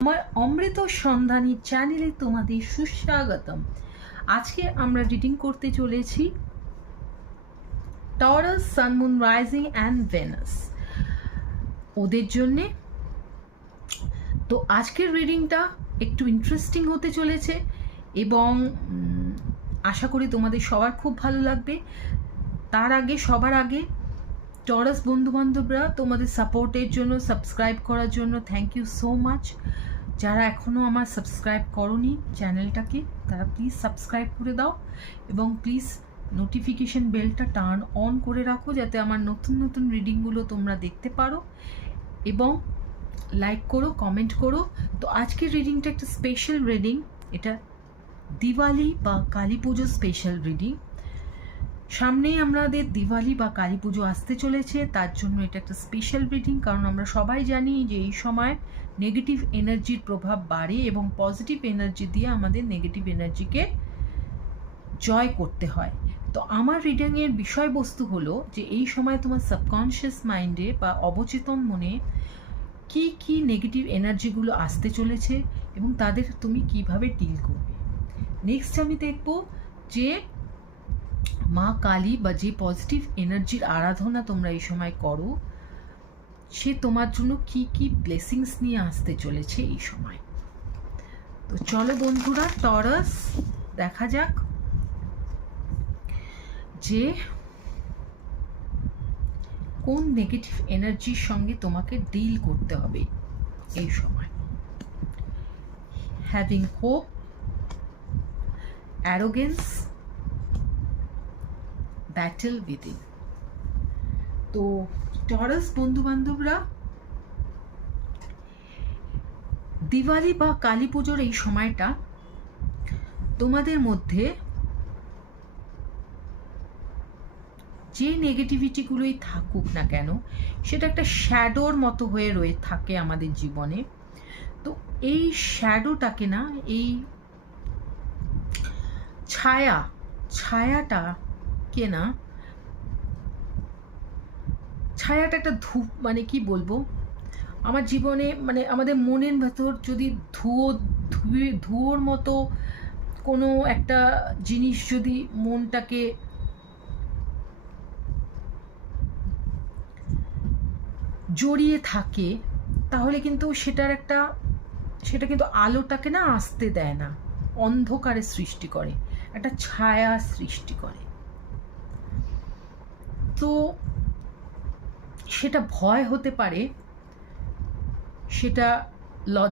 আমার অমৃত সন্ধানী চ্যানেলে তোমাদের সুস্বাগতম। আজকে আমরা রিডিং করতে চলেছি Taurus, sun, moon, rising and Venus ওদের জন্যে। তো আজকের রিডিংটা একটু ইন্টারেস্টিং হতে চলেছে এবং আশা করি তোমাদের সবার খুব ভালো লাগবে। সবার আগে টরাস বন্ধুবান্ধবরা, তোমাদের সাপোর্টের জন্য, সাবস্ক্রাইব করার জন্য থ্যাংক ইউ সো মাচ। যারা এখনও আমার সাবস্ক্রাইব করনি চ্যানেলটাকে, তারা প্লিজ সাবস্ক্রাইব করে দাও এবং প্লিজ নোটিফিকেশন বেলটা টার্ন অন করে রাখো, যাতে আমার নতুন নতুন রিডিংগুলো তোমরা দেখতে পারো এবং লাইক করো, কমেন্ট করো। তো আজকের রিডিংটা একটা স্পেশাল রিডিং। এটা দিওয়ালি বা কালী পুজো স্পেশাল রিডিং। সামনেই আমাদের দিওয়ালি বা কালী পুজো আসতে চলেছে, তার জন্য এটা একটা স্পেশাল রিডিং। কারণ আমরা সবাই জানি যে এই সময় নেগেটিভ এনার্জির প্রভাব বাড়ে এবং পজিটিভ এনার্জি দিয়ে আমাদের নেগেটিভ এনার্জিকে জয় করতে হয়। তো আমার রিডিংয়ের বিষয়বস্তু হলো যে এই সময় তোমার সাবকনশিয়াস মাইন্ডে বা অবচেতন মনে কি কি নেগেটিভ এনার্জিগুলো আসতে চলেছে এবং তাদের তুমি কিভাবে ডিল করবে। নেক্সট আমি দেখব যে মা কালী বা যে পজিটিভ এনার্জির আরাধনা তোমরা এই সময় করো, সে তোমার জন্য কি কি ব্লেসিংস নিয়ে আসতে চলেছে এই সময়। তো চলো বন্ধুরা, টরাস, দেখা যাক যে কোন নেগেটিভ এনার্জির সঙ্গে তোমাকে ডিল করতে হবে এই সময়। Having hope, arrogance, battle within. তো টরাস বন্ধুবান্ধবরা, দিওয়ালি বা কালী পুজোর এই সময়টা তোমাদের মধ্যে যে নেগেটিভিটিগুলোই থাকুক না কেন, সেটা একটা শ্যাডোর মতো হয়ে থাকে আমাদের জীবনে। তো এই শ্যাডোটাকে না, এই ছায়াটাকে না, ছায়াটা একটা মানে কি বলবো, আমার জীবনে মানে আমাদের মনের ভেতর যদি ধুয়োর মতো কোনো একটা জিনিস যদি মনটাকে জড়িয়ে থাকে, তাহলে কিন্তু সেটা কিন্তু আলোটাকে না আসতে দেয় না, অন্ধকারের সৃষ্টি করে, একটা ছায়া সৃষ্টি করে। তো সেটা ভয় হতে পারে, সেটা